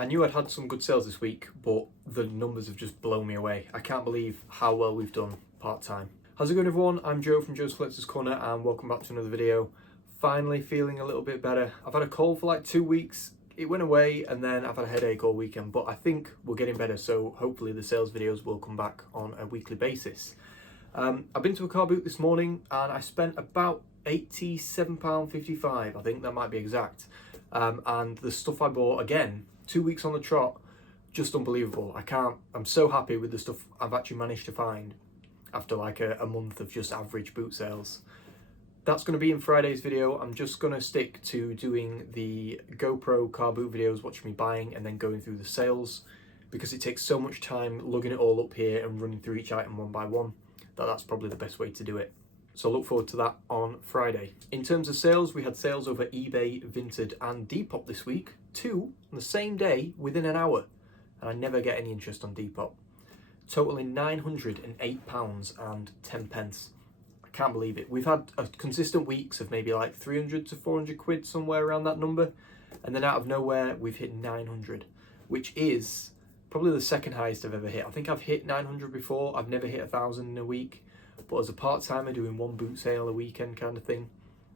I knew I'd had some good sales this week, but the numbers have just blown me away. I can't believe how well we've done part-time. How's it going, everyone? I'm Joe from Joe's Collector's Corner and welcome back to another video. Finally feeling a little bit better. I've had a cold for like 2 weeks. It went away and then I've had a headache all weekend, but I think we're getting better, so hopefully the sales videos will come back on a weekly basis. I've been to a car boot this morning and I spent about £87.55, I think that might be exact. And the stuff I bought, again, 2 weeks on the trot, just unbelievable. I'm so happy with the stuff I've actually managed to find after like a month of just average boot sales. That's going to be in Friday's video. I'm just going to stick to doing the GoPro car boot videos, watching me buying and then going through the sales, because it takes so much time lugging it all up here and running through each item one by one, that's probably the best way to do it. So look forward to that on Friday. In terms of sales, we had sales over eBay, Vinted and Depop this week, 2 on the same day within an hour, and I never get any interest on Depop, totaling £908.10. I can't believe it. We've had consistent weeks of maybe like 300 to 400 quid, somewhere around that number, and then out of nowhere we've hit 900, which is probably the second highest I've ever hit. I think I've hit 900 before. I've never hit 1,000 in a week, but as a part-timer doing one boot sale a weekend kind of thing,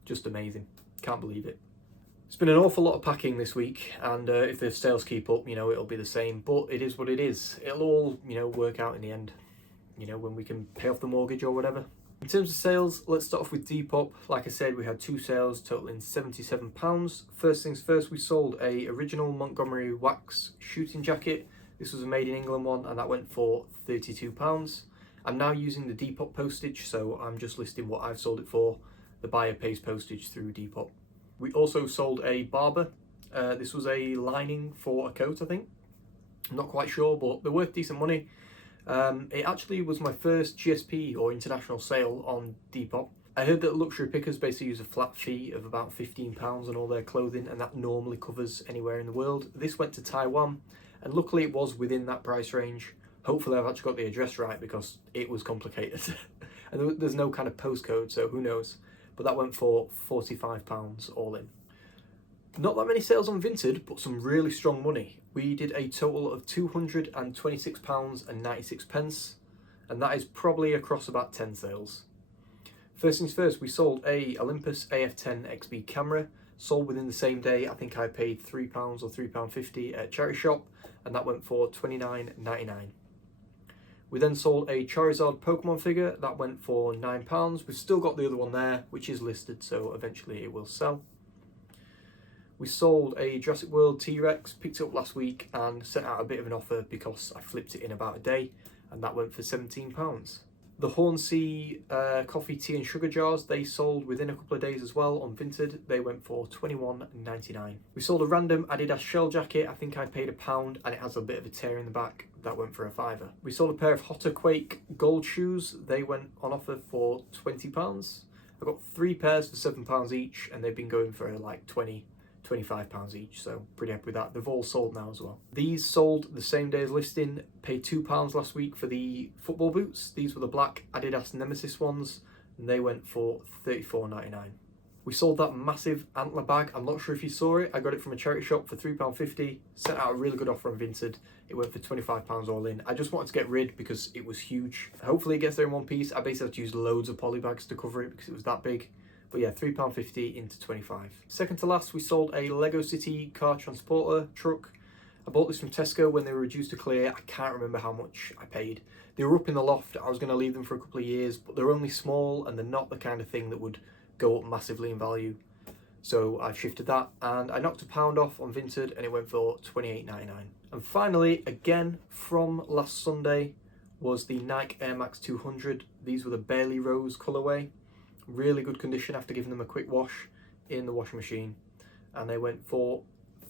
just amazing. Can't believe it. It's been an awful lot of packing this week, and if the sales keep up, it'll be the same, but it is what it is. It'll all, work out in the end, when we can pay off the mortgage or whatever. In terms of sales, let's start off with Depop. Like I said, we had 2 sales totaling £77. First things first, we sold a original Montgomery wax shooting jacket. This was a made in England one, and that went for £32. I'm now using the Depop postage, so I'm just listing what I've sold it for. The buyer pays postage through Depop. We also sold a Barber. This was a lining for a coat, I think. I'm not quite sure, but they're worth decent money. It actually was my first GSP or international sale on Depop. I heard that luxury pickers basically use a flat fee of about £15 on all their clothing, and that normally covers anywhere in the world. This went to Taiwan, and luckily it was within that price range. Hopefully I've actually got the address right, because it was complicated. And there's no kind of postcode, so who knows. But that went for £45 all in. Not that many sales on Vinted, but some really strong money. We did a total of £226.96, and that is probably across about 10 sales. First things first, we sold a Olympus AF10 XB camera, sold within the same day. I think I paid £3 or £3.50 at charity shop, and that went for £29.99. We then sold a Charizard Pokemon figure, that went for £9. We've still got the other one there, which is listed, so eventually it will sell. We sold a Jurassic World T-Rex, picked it up last week and sent out a bit of an offer because I flipped it in about a day, and that went for £17. The Hornsea coffee, tea and sugar jars, they sold within a couple of days as well on Vinted. They went for £21.99. We sold a random Adidas shell jacket. I think I paid £1 and it has a bit of a tear in the back. That went for £5. We sold a pair of Hotter Quake gold shoes. They went on offer for £20. I got 3 pairs for £7 each, and they've been going for like £25 each, so pretty happy with that. They've all sold now as well. These sold the same day as listing. Paid £2 last week for the football boots. These were the black Adidas Nemesis ones, and they went for £34.99. We sold that massive antler bag. I'm not sure if you saw it. I got it from a charity shop for £3.50. Sent out a really good offer on Vinted. It went for £25 all in. I just wanted to get rid because it was huge. Hopefully it gets there in one piece. I basically had to use loads of poly bags to cover it because it was that big. But yeah, £3.50 into 25. Second to last, we sold a Lego City car transporter truck. I bought this from Tesco when they were reduced to clear. I can't remember how much I paid. They were up in the loft. I was going to leave them for a couple of years, but they're only small and they're not the kind of thing that would go up massively in value. So I've shifted that, and I knocked £1 off on Vinted and it went for £28.99. And finally, again from last Sunday, was the Nike Air Max 200. These were the Barely Rose colourway. Really good condition after giving them a quick wash in the washing machine, and they went for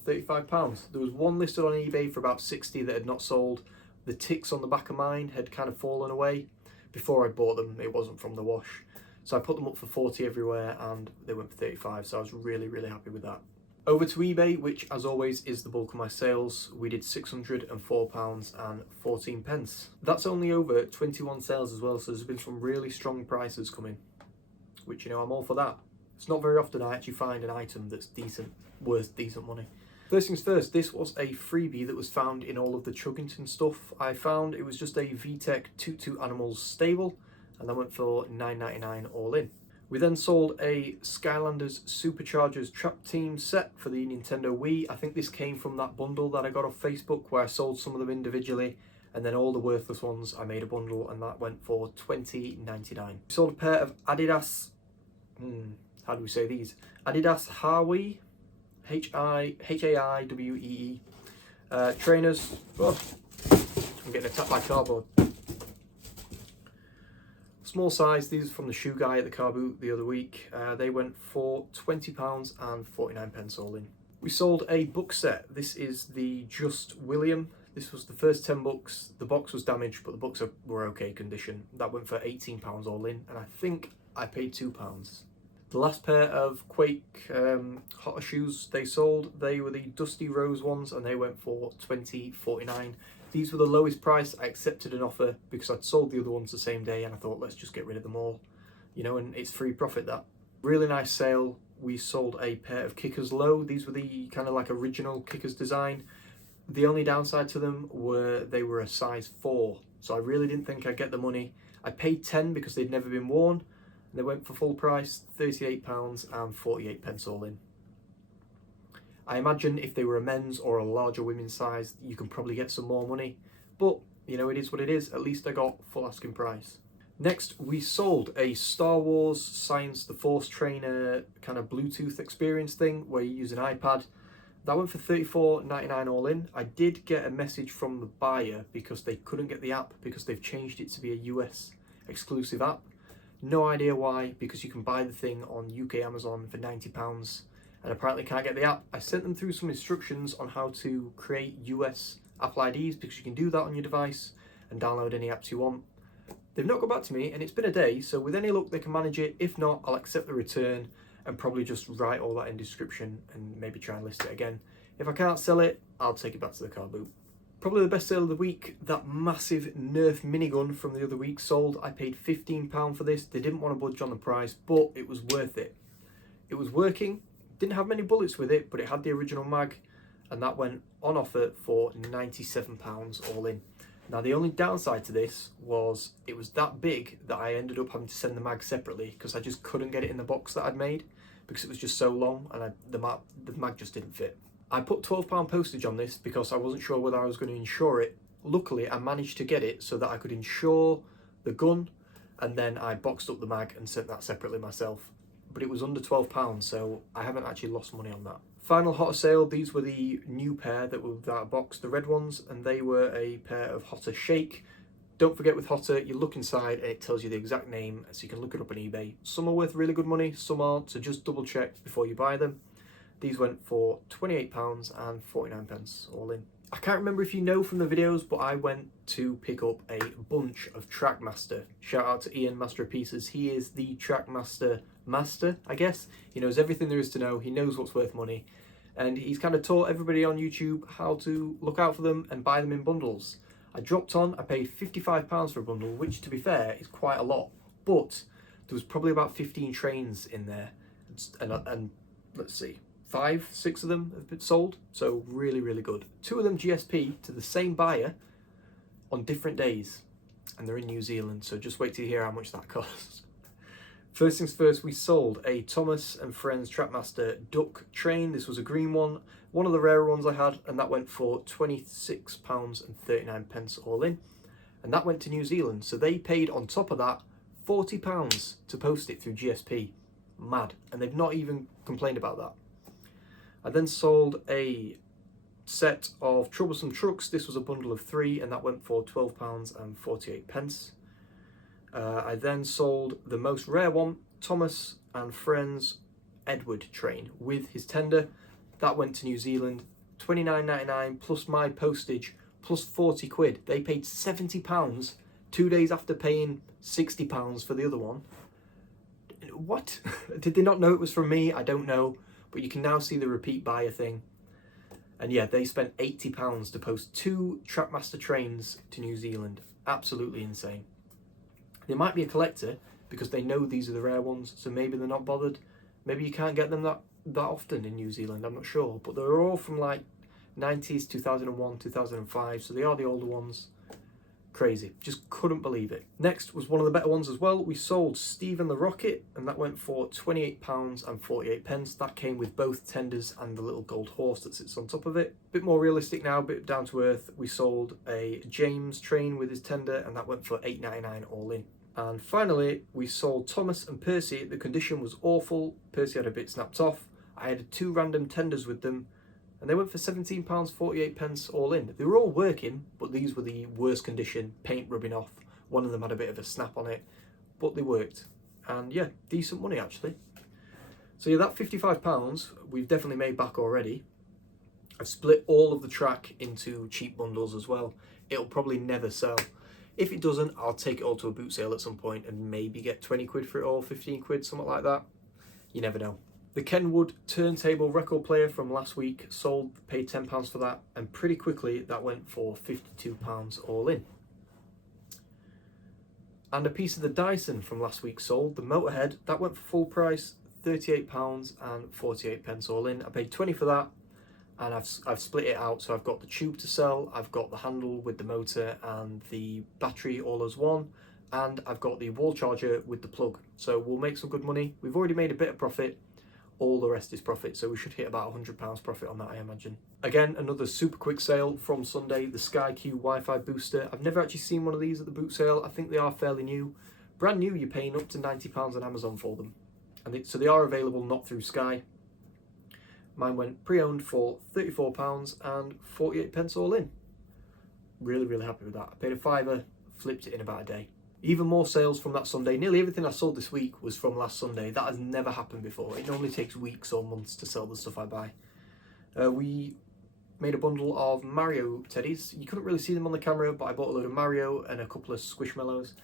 £35. There was one listed on eBay for about 60 that had not sold. The ticks on the back of mine had kind of fallen away before I bought them. It wasn't from the wash, so I put them up for 40 everywhere and they went for 35, so I was really happy with that. Over to eBay, which as always is the bulk of my sales. We did £604.14. That's only over 21 sales as well, so there's been some really strong prices coming, which, I'm all for that. It's not very often I actually find an item that's decent, worth decent money. First things first, this was a freebie that was found in all of the Chuggington stuff I found. It was just a VTech Toot Animals stable, and that went for $9.99 all in. We then sold a Skylanders Superchargers Trap Team set for the Nintendo Wii. I think this came from that bundle that I got off Facebook where I sold some of them individually, and then all the worthless ones I made a bundle, and that went for $20.99. We sold a pair of Adidas, how do we say these? Adidas Hawaii, Haywee trainers. Oh, I'm getting attacked by cardboard. Small size, these are from the shoe guy at the car boot the other week. They went for £20.49 all in. We sold a book set. This is the Just William. This was the first 10 books. The box was damaged, but the books were okay condition. That went for £18 all in, and I think I paid £2. The last pair of Quake Hotter shoes they sold, they were the Dusty Rose ones, and they went for $20.49. These were the lowest price. I accepted an offer because I'd sold the other ones the same day, and I thought, let's just get rid of them all, you know, and it's free profit. That really nice sale. We sold a pair of Kickers Low. These were the kind of like original Kickers design. The only downside to them were they were a size 4, so I really didn't think I'd get the money. I paid 10 because they'd never been worn. They went for full price, £38.48 all in. I imagine if they were a men's or a larger women's size, you can probably get some more money. But, you know, it is what it is. At least I got full asking price. Next, we sold a Star Wars Science the Force Trainer kind of Bluetooth experience thing where you use an iPad. That went for $34.99 all in. I did get a message from the buyer because they couldn't get the app because they've changed it to be a US exclusive app. No idea why, because you can buy the thing on UK Amazon for £90 and apparently can't get the app. I sent them through some instructions on how to create US Apple IDs because you can do that on your device and download any apps you want. They've not got back to me, and it's been a day, so with any luck they can manage it. If not, I'll accept the return and probably just write all that in description and maybe try and list it again. If I can't sell it, I'll take it back to the car boot. Probably the best sale of the week, that massive Nerf minigun from the other week sold. I paid £15 for this. They didn't want to budge on the price, but it was worth it. It was working, didn't have many bullets with it, but it had the original mag, and that went on offer for £97 all in. Now the only downside to this was it was that big that I ended up having to send the mag separately because I just couldn't get it in the box that I'd made because it was just so long, and the mag just didn't fit. I put £12 postage on this because I wasn't sure whether I was going to insure it. Luckily, I managed to get it so that I could insure the gun, and then I boxed up the mag and sent that separately myself. But it was under £12, so I haven't actually lost money on that. Final Hotter sale, these were the new pair that were without a box, the red ones, and they were a pair of Hotter Shake. Don't forget with Hotter, you look inside and it tells you the exact name, so you can look it up on eBay. Some are worth really good money, some aren't, so just double check before you buy them. These went for £28.49 all in. I can't remember if you know from the videos, but I went to pick up a bunch of Trackmaster. Shout out to Ian, Master of Pieces. He is the Trackmaster master, I guess. He knows everything there is to know. He knows what's worth money. And he's kind of taught everybody on YouTube how to look out for them and buy them in bundles. I dropped on, I paid £55 for a bundle, which to be fair is quite a lot. But there was probably about 15 trains in there. And let's see, 5, 6 of them have been sold, so really, really good. 2 of them GSP to the same buyer on different days, and they're in New Zealand, so just wait to hear how much that costs. First things first, we sold a Thomas and Friends Trackmaster Duck Train. This was a green one of the rare ones I had, and that went for £26.39 all in, and that went to New Zealand, so they paid on top of that £40 to post it through GSP. Mad, and they've not even complained about that. I then sold a set of Troublesome Trucks. This was a bundle of 3, and that went for £12.48. I then sold the most rare one, Thomas and Friends Edward Train with his tender. That went to New Zealand, £29.99 plus my postage plus 40 quid. They paid £70 2 days after paying £60 for the other one. What? Did they not know it was from me? I don't know. But you can now see the repeat buyer thing. And yeah, they spent £80 to post 2 Trackmaster trains to New Zealand. Absolutely insane. They might be a collector because they know these are the rare ones, so maybe they're not bothered. Maybe you can't get them that that often in New Zealand, I'm not sure, but they're all from like 90s, 2001, 2005, so they are the older ones. Crazy, just couldn't believe it. Next was one of the better ones as well. We sold Stephen the Rocket, and that went for £28.48. That came with both tenders and the little gold horse that sits on top of it. Bit more realistic now, bit down to earth. We sold a James train with his tender, and that went for £8.99 all in. And finally, we sold Thomas and Percy. The condition was awful. Percy had a bit snapped off. I had 2 random tenders with them, and they went for £17.48 all in. They were all working, but these were the worst condition, paint rubbing off. One of them had a bit of a snap on it, but they worked. And yeah, decent money actually. So yeah, that £55 we've definitely made back already. I've split all of the track into cheap bundles as well. It'll probably never sell. If it doesn't, I'll take it all to a boot sale at some point and maybe get 20 quid for it all, 15 quid, something like that. You never know. The Kenwood turntable record player from last week sold, paid £10 for that, and pretty quickly that went for £52 all in. And a piece of the Dyson from last week sold, the Motorhead, that went for full price, £38.48 all in. I paid 20 for that, and I've split it out, so I've got the tube to sell, I've got the handle with the motor and the battery all as one, and I've got the wall charger with the plug. So we'll make some good money. We've already made a bit of profit. All the rest is profit, so we should hit about £100 profit on that, I imagine. Again, another super quick sale from Sunday, the SkyQ Wi-Fi booster. I've never actually seen one of these at the boot sale. I think they are fairly new. Brand new, you're paying up to £90 on Amazon for them. And so they are available not through Sky. Mine went pre-owned for £34.48 all in. Really, really happy with that. I paid a £5, flipped it in about a day. Even more sales from that Sunday. Nearly everything I sold this week was from last Sunday. That has never happened before. It normally takes weeks or months to sell the stuff I buy. We made a bundle of Mario teddies. You couldn't really see them on the camera, but I bought a load of Mario and a couple of Squishmallows.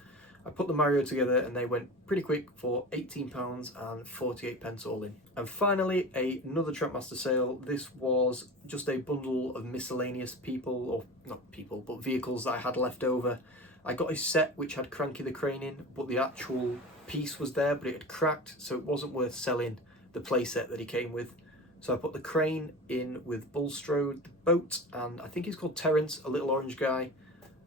I put the Mario together and they went pretty quick for £18.48 all in. And finally, another Trackmaster sale. This was just a bundle of miscellaneous vehicles that I had left over. I got a set which had Cranky the Crane in, but the actual piece was there, but it had cracked, so it wasn't worth selling the playset that he came with. So I put the crane in with Bulstrode, the boat, and I think he's called Terence, a little orange guy.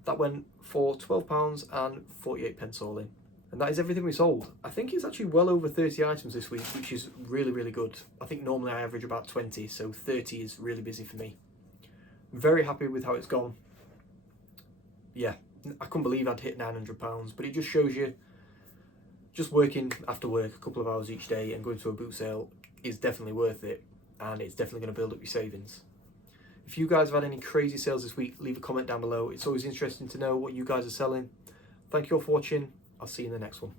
That went for £12.48 all in. And that is everything we sold. I think it's actually well over 30 items this week, which is really, really good. I think normally I average about 20, so 30 is really busy for me. Very happy with how it's gone. Yeah. I couldn't believe I'd hit £900, but it just shows you just working after work a couple of hours each day and going to a boot sale is definitely worth it, and it's definitely going to build up your savings. If you guys have had any crazy sales this week, leave a comment down below. It's always interesting to know what you guys are selling. Thank you all for watching. I'll see you in the next one.